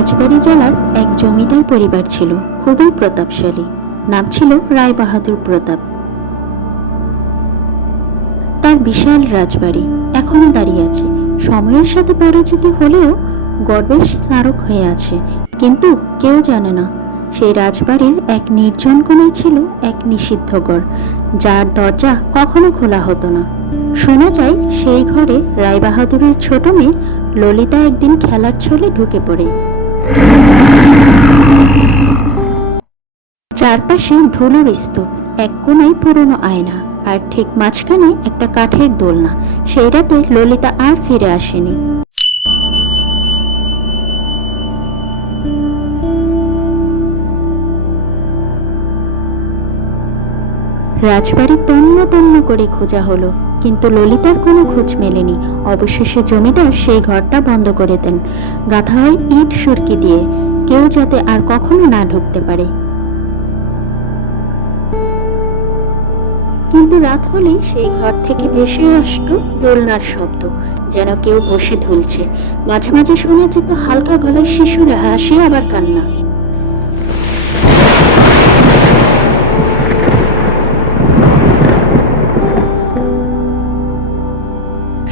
রাজবাড়ী জেলার এক জমিদার পরিবার ছিল, খুবই প্রতাপশালী। নাম ছিল রায়বাহাদুর প্রতাপ। তার বিশাল রাজবাড়ি এখনো দাঁড়িয়ে আছে, সময়ের সাথে পরিচিতি হলেও গর্বের স্মারক হয়ে আছে। কিন্তু কেউ জানে না সেই রাজবাড়ির এক নির্জন কোণে ছিল এক নিষিদ্ধ ঘর, যার দরজা কখনো খোলা হতো না। শোনা যায় সেই ঘরে রায়বাহাদুরের ছোট মেয়ে ললিতা একদিন খেলার ছলে ঢুকে পড়ে। চারপাশে ধুলোর স্তূপ, এক কোণায় পুরনো আয়না, আর ঠিক মাঝখানে একটা কাঠের দোলনা। সেই রাতে ললিতা আর ফিরে আসেনি। রাজবাড়ি তন্ন তন্ন করে খোঁজা হলো, কিন্তু ললিতার কোনো খোঁজ মেলেনি। অবশেষে জমিদার সেই ঘরটা বন্ধ করে দেন, গাঁথা হয় ইট সুরকি দিয়ে, কেউ যাতে আর কখনো না ঢুকতে পারে। কিন্তু রাত হলেই সেই ঘর থেকে ভেসে আসতো দোলনার শব্দ, যেন কেউ বসে দুলছে। মাঝে মাঝে শোনা যেত হালকা গলায় শিশুর হাসি, আবার কান্না।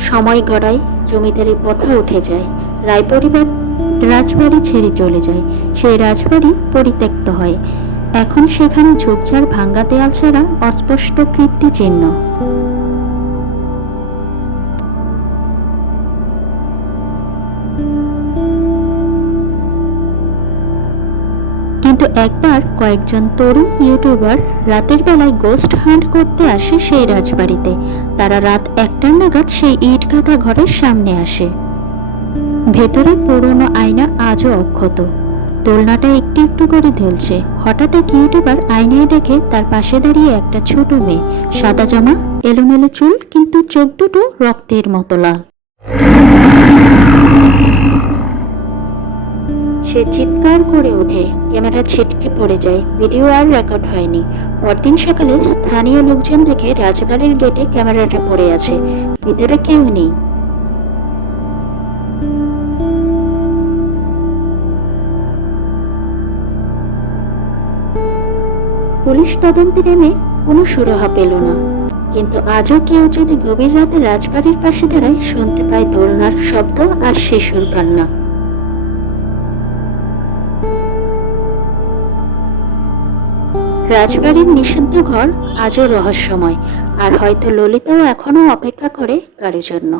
সময় গড়ায়, জমিদারের কথা উঠে যায়, রায় পরিবার রাজবাড়ি ছেড়ে চলে যায়। সেই রাজবাড়ি পরিত্যক্ত হয়। এখন সেখানে ঝোপঝাড়, ভাঙ্গা দেয়াল ছাড়া অস্পষ্ট কীর্তিচিহ্ন। কিন্তু একবার কয়েকজন তরুণ ইউটিউবার রাতের বেলায় গোস্ট হান্ট করতে আসে সেই রাজবাড়িতে। তারা রাত 1টা নাগাদ সেই ইট গাঁথা ঘরের সামনে আসে। ভেতরে পুরনো আয়না আজও অক্ষত, দোলনাটা একটু একটু করে দুলছে। হঠাৎ এক ইউটিউবার আয়নায় দেখে তার পাশে দাঁড়িয়ে একটা ছোট মেয়ে, সাদা জামা, এলোমেলো চুল, কিন্তু চোখ দুটো রক্তের মতো লাল। সে চিৎকার করে ওঠে, ক্যামেরা ছিটকে পড়ে যায়, ভিডিও আর রেকর্ড হয়নি। পরদিন সকালে স্থানীয় লোকজন দেখে রাজবাড়ির গেটে ক্যামেরাটা পড়ে আছে, ভিতরে কেউ নেই। পুলিশ তদন্তে নেমে কোনো সুরাহা পেল না। কিন্তু আজও কেউ যদি গভীর রাতে রাজবাড়ির পাশে দাঁড়ায়, শুনতে পায় দোলনার শব্দ আর শিশুর কান্না। রাজবাড়ির নিষিদ্ধ ঘর আজও রহস্যময়, আর হয়তো ললিতাও এখনো অপেক্ষা করে কারোর জন্য।